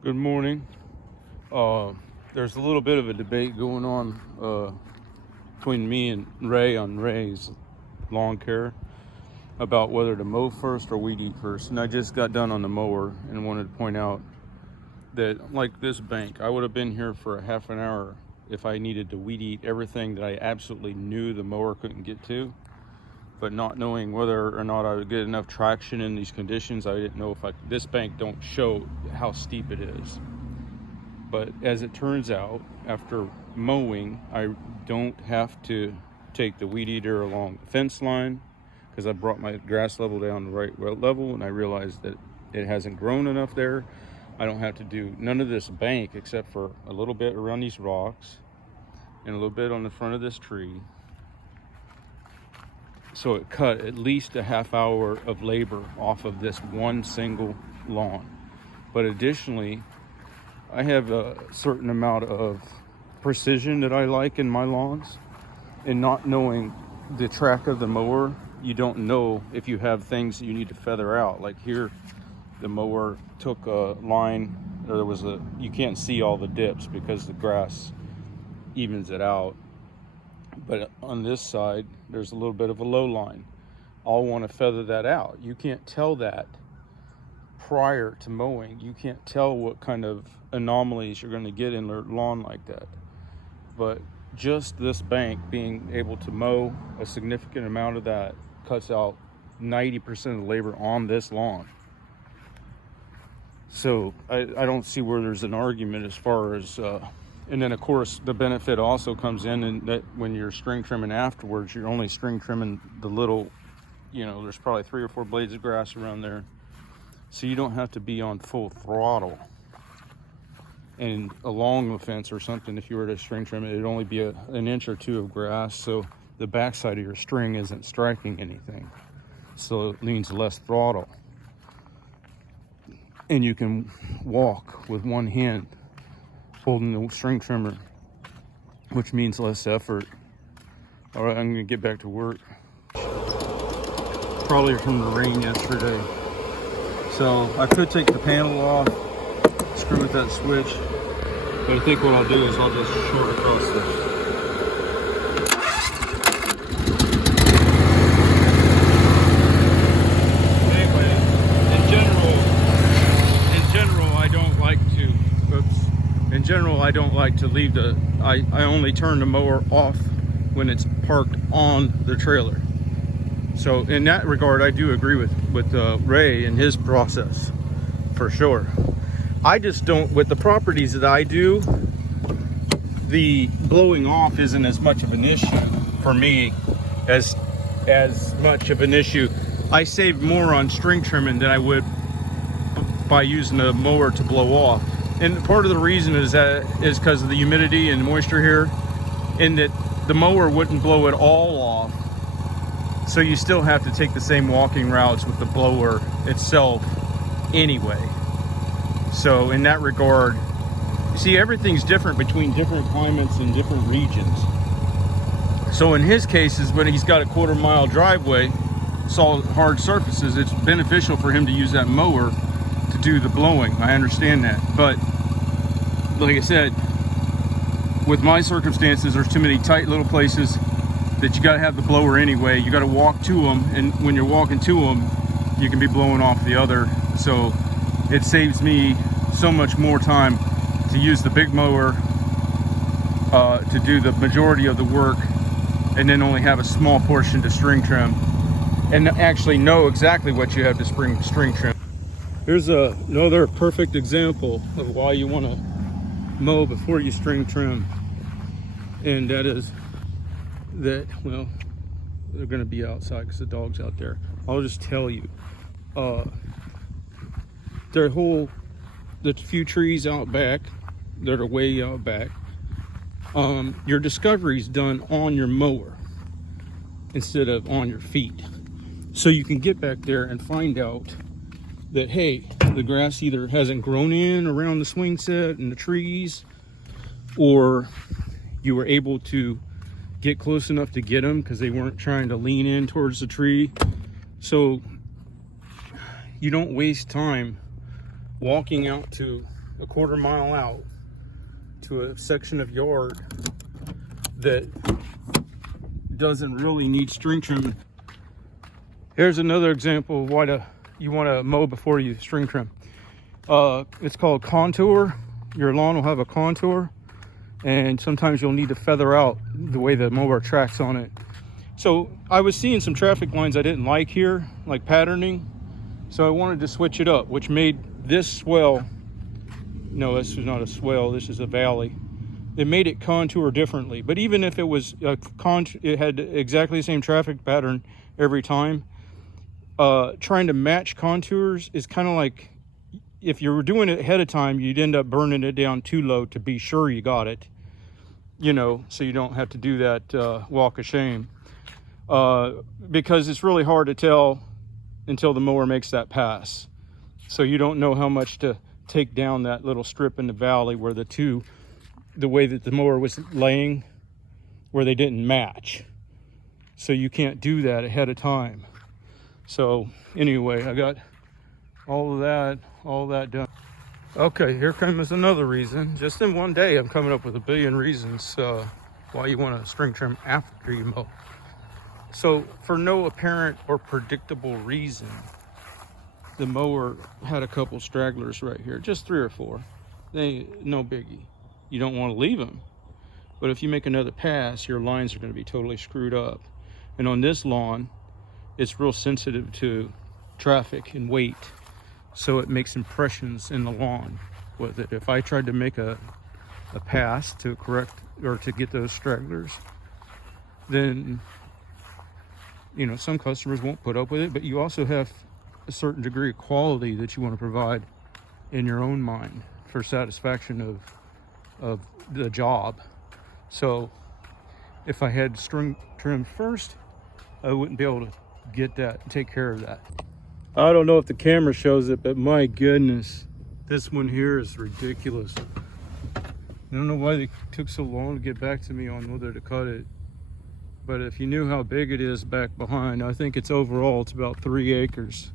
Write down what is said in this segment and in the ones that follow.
Good morning. There's a little bit of a debate going on between me and Ray on Ray's lawn care about whether to mow first or weed eat first. And I just got done on the mower and wanted to point out that, like this bank, I would have been here for a half an hour if I needed to weed eat everything that I absolutely knew the mower couldn't get to. But not knowing whether or not I would get enough traction in these conditions, I didn't know if this bank don't show how steep it is. But as it turns out, after mowing, I don't have to take the weed eater along the fence line because I brought my grass level down the right level, and I realized that it hasn't grown enough there. I don't have to do none of this bank except for a little bit around these rocks and a little bit on the front of this tree. So it cut at least a half hour of labor off of this one single lawn. But additionally, I have a certain amount of precision that I like in my lawns, and not knowing the track of the mower, you don't know if you have things that you need to feather out. Like here, the mower took a line, or you can't see all the dips because the grass evens it out. But on this side, there's a little bit of a low line. I'll want to feather that out. You can't tell that prior to mowing. You can't tell what kind of anomalies you're going to get in their lawn like that. But just this bank being able to mow a significant amount of that cuts out 90% of the labor on this lawn. So I don't see where there's an argument as far as and then of course the benefit also comes in that when you're string trimming afterwards, you're only string trimming the little, there's probably 3 or 4 blades of grass around there. So you don't have to be on full throttle. And along the fence or something, if you were to string trim it, it'd only be an inch or 2 of grass. So the backside of your string isn't striking anything. So it means less throttle. And you can walk with one hand holding the string trimmer, which means less effort. All right, I'm gonna get back to work. Probably from the rain yesterday. So I could take the panel off, screw with that switch, but I think what I'll do is I'll just short across this. Anyway, I don't like to leave I only turn the mower off when it's parked on the trailer. So in that regard, I do agree with Ray and his process, for sure. I just don't, with the properties that I do, the blowing off isn't as much of an issue for me as much of an issue. I save more on string trimming than I would by using the mower to blow off. And part of the reason is because of the humidity and moisture here, and that the mower wouldn't blow it all off. So you still have to take the same walking routes with the blower itself anyway. So in that regard, you see, everything's different between different climates and different regions. So in his cases, when he's got a 1/4 mile driveway, solid hard surfaces, it's beneficial for him to use that mower to do the blowing. I understand that. But like I said, with my circumstances, there's too many tight little places that you got to have the blower anyway. You got to walk to them, and when you're walking to them, you can be blowing off the other. So it saves me so much more time to use the big mower to do the majority of the work, and then only have a small portion to string trim, and actually know exactly what you have to string trim. Here's another perfect example of why you want to mow before you string trim, and that is that, well, they're going to be outside because the dog's out there. I'll just tell you, the few trees out back that are way out back, your discovery is done on your mower instead of on your feet. So you can get back there and find out that, hey, the grass either hasn't grown in around the swing set and the trees, or you were able to get close enough to get them because they weren't trying to lean in towards the tree. So you don't waste time walking out to a quarter mile out to a section of yard that doesn't really need string trimming. Here's another example of why you want to mow before you string trim. It's called contour. Your lawn will have a contour, and sometimes you'll need to feather out the way the mower tracks on it. So I was seeing some traffic lines I didn't like here, like patterning. So I wanted to switch it up, which made this swell, no, this is not a swell, this is a valley. It made it contour differently. But even if it was it had exactly the same traffic pattern every time, trying to match contours is kind of like, if you were doing it ahead of time, you'd end up burning it down too low to be sure you got it, you know, so you don't have to do that walk of shame. Because it's really hard to tell until the mower makes that pass. So you don't know how much to take down that little strip in the valley where the way that the mower was laying, where they didn't match. So you can't do that ahead of time. So anyway, I got all that done. Okay, here comes another reason. Just in one day, I'm coming up with a billion reasons why you want to string trim after you mow. So for no apparent or predictable reason, the mower had a couple stragglers right here, just 3 or 4. No biggie. You don't want to leave them. But if you make another pass, your lines are going to be totally screwed up. And on this lawn, it's real sensitive to traffic and weight. So it makes impressions in the lawn with it. If I tried to make a pass to correct or to get those stragglers, then, you know, some customers won't put up with it, but you also have a certain degree of quality that you want to provide in your own mind for satisfaction of the job. So if I had string trim first, I wouldn't be able to get that and take care of that. I don't know if the camera shows it, but my goodness, this one here is ridiculous. I don't know why they took so long to get back to me on whether to cut it. But if you knew how big it is back behind, I think it's about 3 acres.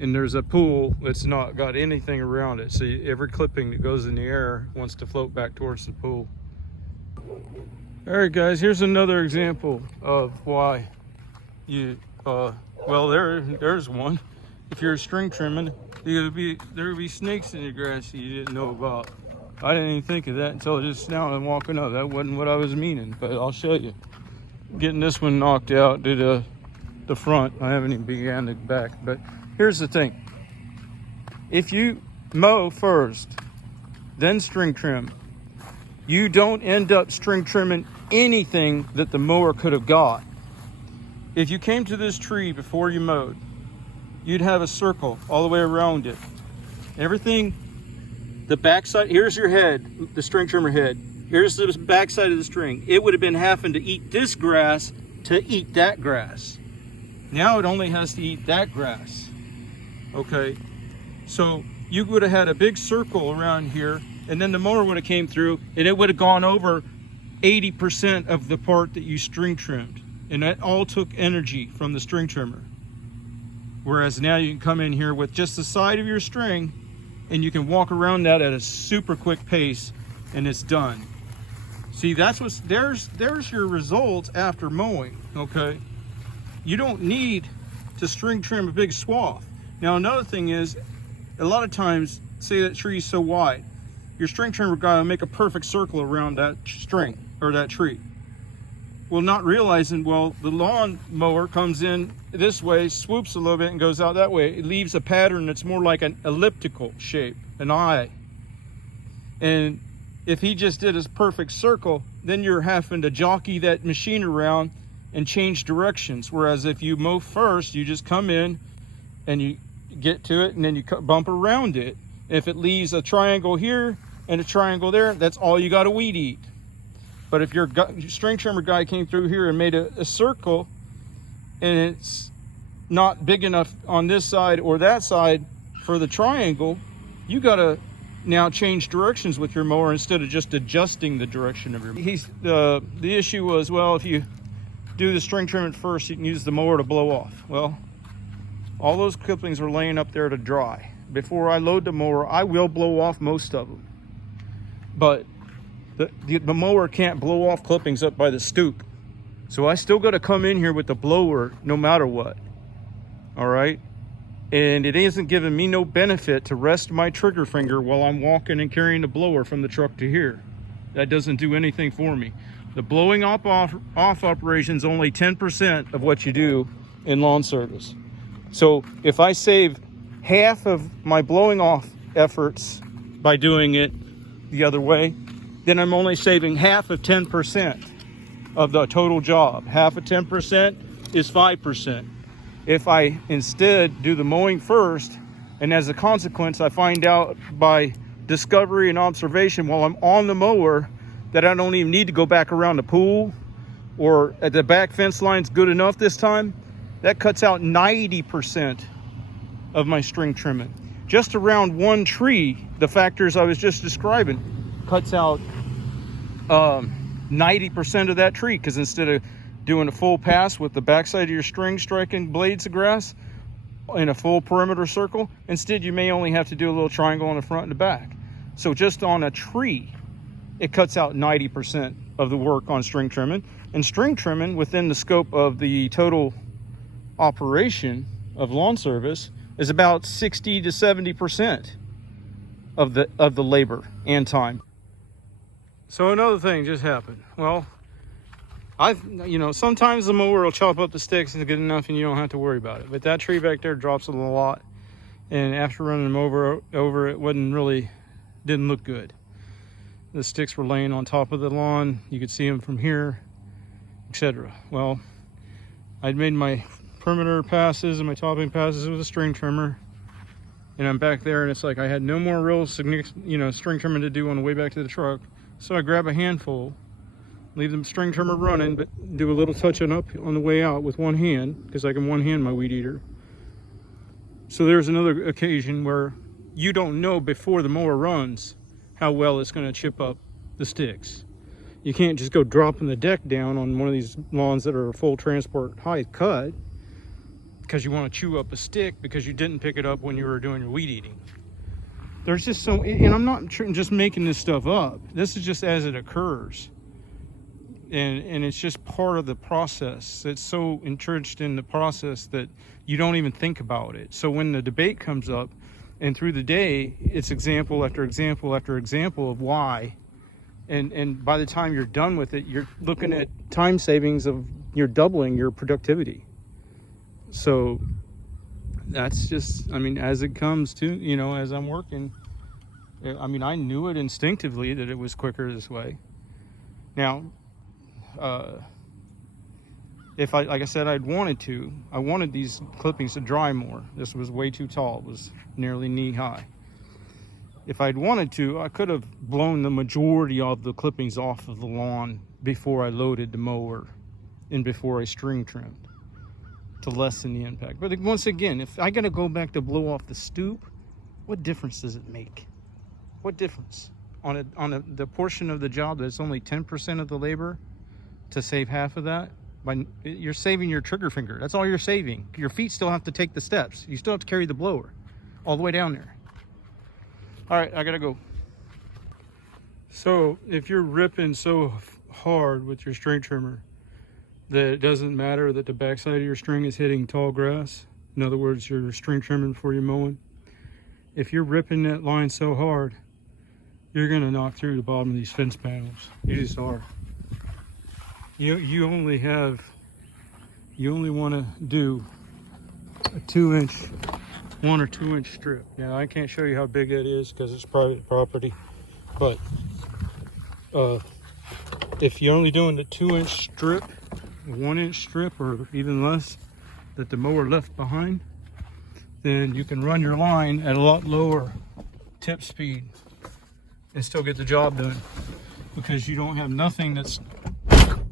And there's a pool that's not got anything around it. So every clipping that goes in the air wants to float back towards the pool. All right, guys, here's another example of why you, well, there's one. If you're string trimming, there would be snakes in your grass that you didn't know about. I didn't even think of that until just now I'm walking up. That wasn't what I was meaning, but I'll show you. Getting this one knocked out did the front. I haven't even began the back, but here's the thing. If you mow first, then string trim, you don't end up string trimming anything that the mower could have got. If you came to this tree before you mowed, you'd have a circle all the way around it. Everything, the backside, here's your head, the string trimmer head. Here's the backside of the string. It would have been having to eat this grass to eat that grass. Now it only has to eat that grass. Okay, so you would have had a big circle around here, and then the mower would have came through and it would have gone over 80% of the part that you string trimmed. And that all took energy from the string trimmer. Whereas now you can come in here with just the side of your string and you can walk around that at a super quick pace and it's done. See, that's what's, there's your results after mowing, okay? You don't need to string trim a big swath. Now another thing is, a lot of times, say that tree is so wide, your string trimmer guy will make a perfect circle around that string or that tree. Well, not realizing, well, the lawn mower comes in this way, swoops a little bit and goes out that way. It leaves a pattern that's more like an elliptical shape, an eye. And if he just did his perfect circle, then you're having to jockey that machine around and change directions. Whereas if you mow first, you just come in and you get to it and then you bump around it. If it leaves a triangle here and a triangle there, that's all you got to weed eat. But if your string trimmer guy came through here and made a circle and it's not big enough on this side or that side for the triangle, you got to now change directions with your mower instead of just adjusting the direction of your mower. The issue was, well, if you do the string trimming first, you can use the mower to blow off. Well, all those clippings are laying up there to dry. before I load the mower, I will blow off most of them. But the mower can't blow off clippings up by the stoop. So I still got to come in here with the blower no matter what. All right. And it isn't giving me no benefit to rest my trigger finger while I'm walking and carrying the blower from the truck to here. That doesn't do anything for me. The blowing off operation is only 10% of what you do in lawn service. So if I save half of my blowing off efforts by doing it the other way, then I'm only saving half of 10% of the total job. Half of 10% is 5%. If I instead do the mowing first, and as a consequence, I find out by discovery and observation while I'm on the mower that I don't even need to go back around the pool, or at the back fence line's good enough this time, that cuts out 90% of my string trimming. Just around one tree, the factors I was just describing, cuts out 90% of that tree, because instead of doing a full pass with the backside of your string striking blades of grass in a full perimeter circle, instead you may only have to do a little triangle on the front and the back. So just on a tree, it cuts out 90% of the work on string trimming. And string trimming within the scope of the total operation of lawn service is about 60 to 70% of the labor and time. So another thing just happened. Well, sometimes the mower will chop up the sticks and good enough and you don't have to worry about it. But that tree back there drops a lot. And after running them over it didn't look good. The sticks were laying on top of the lawn. You could see them from here, etc. Well, I'd made my perimeter passes and my topping passes with a string trimmer. And I'm back there and it's like I had no more real significant, string trimming to do on the way back to the truck. So I grab a handful, leave the string trimmer running, but do a little touching up on the way out with one hand, because I can one hand my weed eater. So there's another occasion where you don't know before the mower runs how well it's going to chip up the sticks. You can't just go dropping the deck down on one of these lawns that are full transport high cut because you want to chew up a stick because you didn't pick it up when you were doing your weed eating. There's just so, and I'm not just making this stuff up. This is just as it occurs. And it's just part of the process. It's so entrenched in the process that you don't even think about it. So when the debate comes up, and through the day, it's example after example after example of why. And by the time you're done with it, you're looking at time savings of, you're doubling your productivity. So that's just, as it comes to, as I'm working, I knew it instinctively that it was quicker this way. Now, if like I said, I wanted these clippings to dry more. This was way too tall. It was nearly knee high. If I'd wanted to, I could have blown the majority of the clippings off of the lawn before I loaded the mower and before I string trimmed to lessen the impact. But once again, if I got to go back to blow off the stoop, what difference does it make? What difference on the portion of the job that's only 10% of the labor? To save half of that, you're saving your trigger finger. That's all you're saving. Your feet still have to take the steps. You still have to carry the blower all the way down there. All right, I gotta go. So if you're ripping so hard with your string trimmer that it doesn't matter that the backside of your string is hitting tall grass, in other words, you're string trimming before you're mowing, if you're ripping that line so hard, you're gonna knock through the bottom of these fence panels. You just are. You only want to do a 1 or 2 inch strip. Now I can't show you how big that is because it's private property, but if you're only doing the 2 inch strip, 1 inch strip, or even less that the mower left behind, then you can run your line at a lot lower tip speed and still get the job done, because you don't have nothing that's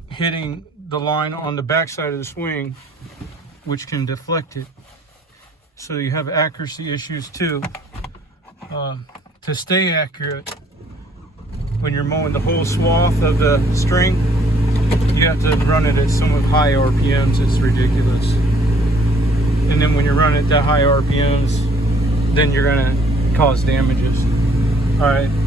hitting the line on the backside of the swing, which can deflect it. So you have accuracy issues too. To stay accurate when you're mowing the whole swath of the string, you have to run it at somewhat high RPMs. It's ridiculous. And then when you run it at high RPMs, then you're gonna cause damages. All right.